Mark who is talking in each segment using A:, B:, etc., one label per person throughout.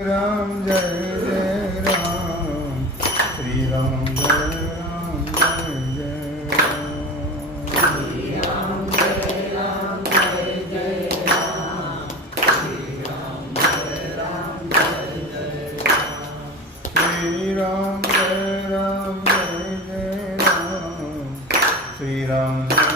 A: राम जय जय राम। श्री राम जय राम जय जय राम। श्री राम जय राम जय जय राम। श्री राम जय राम।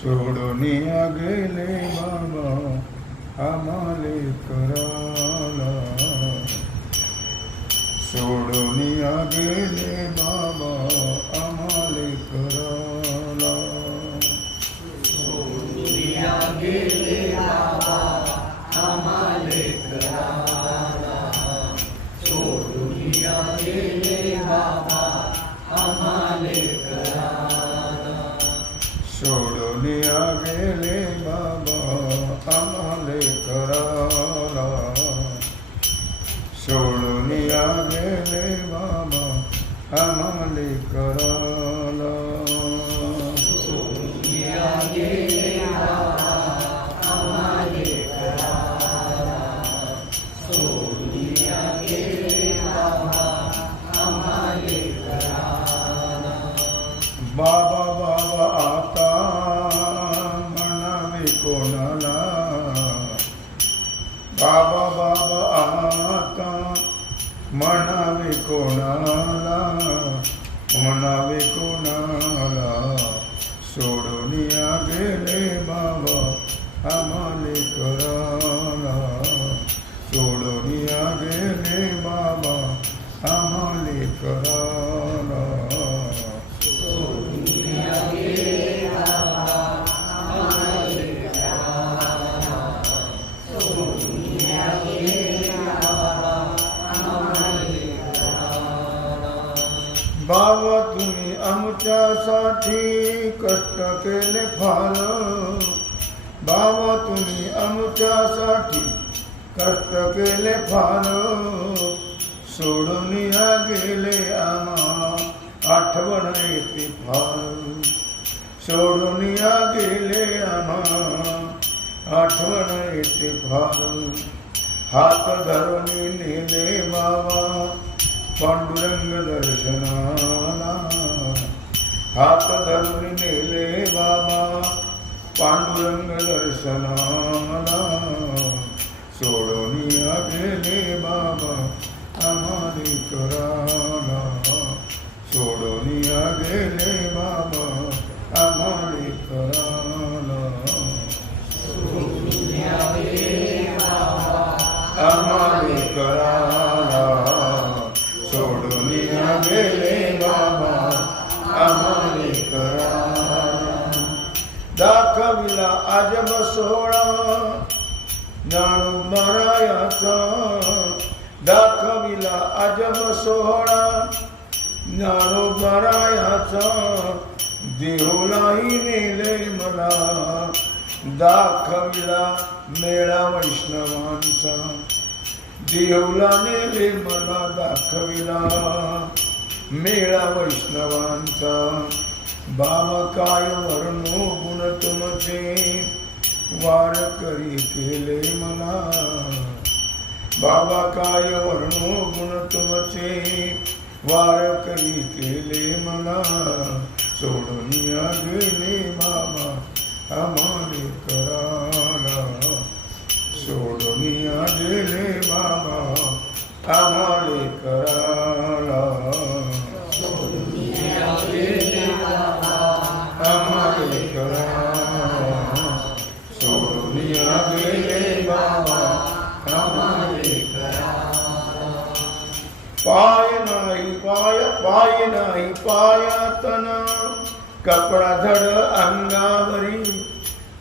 A: सोडून गेले बाबा आम्हाले कराला। सोडून गेले बाबा સોડોને ને આવે લે બાબા અમાલે કરારા સોડોને ને આવે લે બાબા અમાલે કરારા म्हणावे कोणाला म्हणावे कोणाला सोडून या गेले बाबा तुम्ही आमच्यासाठी कष्ट केले फार. बाबा तुम्ही आमच्यासाठी कष्ट केले फार. सोडून या गेले आम्हा आठवण येते फार. सोडून या गेले आम्हा आठवण येते फार. हात धरून नेले बाबा पांडुरंग दर्शनाला हात धरून नेले बाबा. पांडुरंग दर्शनाला सोहळा जाणू मरायाचा दाखविला अजब सोहळा. जाणू मरायाचा देहूलाही नेले मला. दाखविला मेळा वैष्णवांचा. देहूला नेले मला दाखविला मेळा वैष्णवांचा. बाबा काय वर्णो गुण तुमचे वार करी केले मला. बाबा काय वर्णो गुण तुमचे? वार करी केले मला. सोडून या गेले बाबा आम्हाला करा. नाही पायातन. कपडा धड अंगावरी.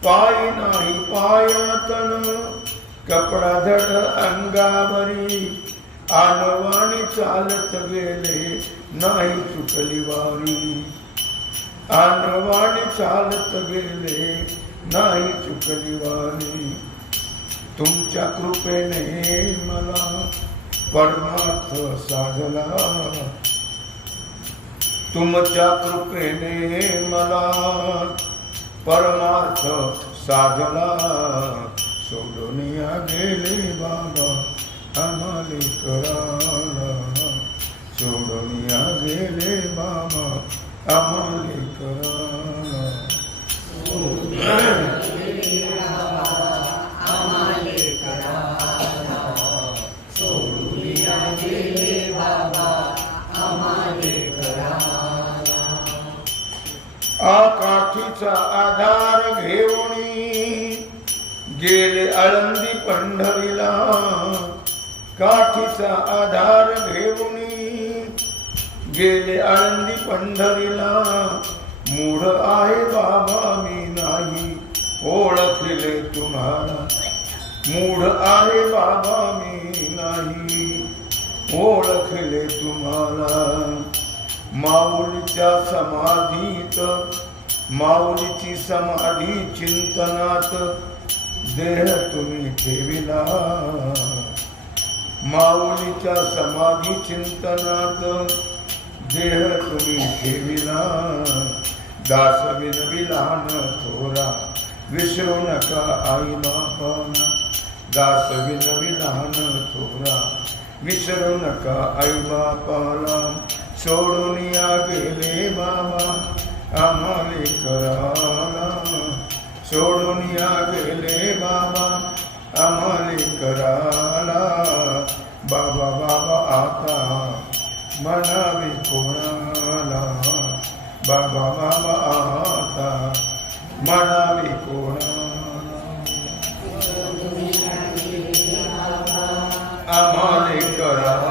A: पाय नाही पायातन. कपडा धड अंगावरी. आनवाणी चालत गेले नाही चुकली वारी. आनवाणी चालत गेले नाही चुकली वारी. तुमच्या कृपेने मला परमार्थ साधला. तुमच्या कृपेने मला परमार्थ साधला सोडून गेले बाबा आम्हाले कराला सोडून गेले बाबा आम्हाले कराला आकाठीचा आधार घेऊन गेले आळंदी पंढरीला. काठीचा आधार घेऊन गेले आळंदी पंढरीला. मूढ आहे बाबा मी नाही ओळखले तुम्हाला. मूढ आहे बाबा मी नाही ओळखले तुम्हाला. माऊलीच्या समाधीत माऊलीची समाधी चिंतनात देह तुम्ही ठेविला. माऊलीच्या समाधी चिंतनात देह तुम्ही ठेविला. दास विनवी लहान थोरा विसरू नका आई बापाना. दास विनवी लहान थोरा विसरू नका आई बापाला. सोडून या गेले बाबा અમારે કરાના છોડોની આગલે બાબા અમારે કરાલા બાબા બાબા આતા મનાવી કોણાલા બાબા બાબા આતા મનાવી કોણાલા અમારે કરા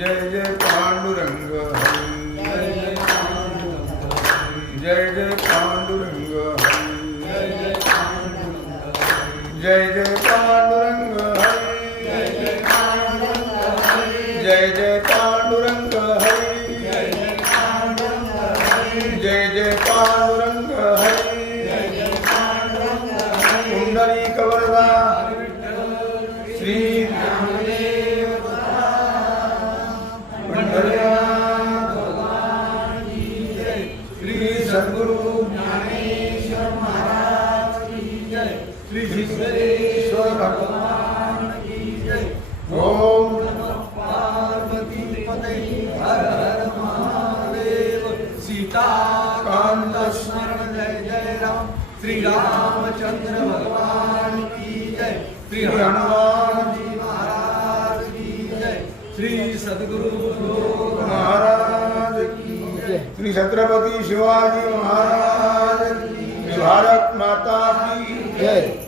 A: जय जय पांडुरंग। सद्गुरु ज्ञानेश्वर महाराज की जय। श्री सिद्धेश्वर भगवान की जय। ओम नमः पार्वती पते हर हर महादेव। सीता कांत स्मरण जय जय राम। श्री रामचंद्र भगवान की जय। श्री हनुमान जी महाराज की जय। श्री सद्गुरु श्री छत्रपति शिवाजी महाराज भारत माता की जय.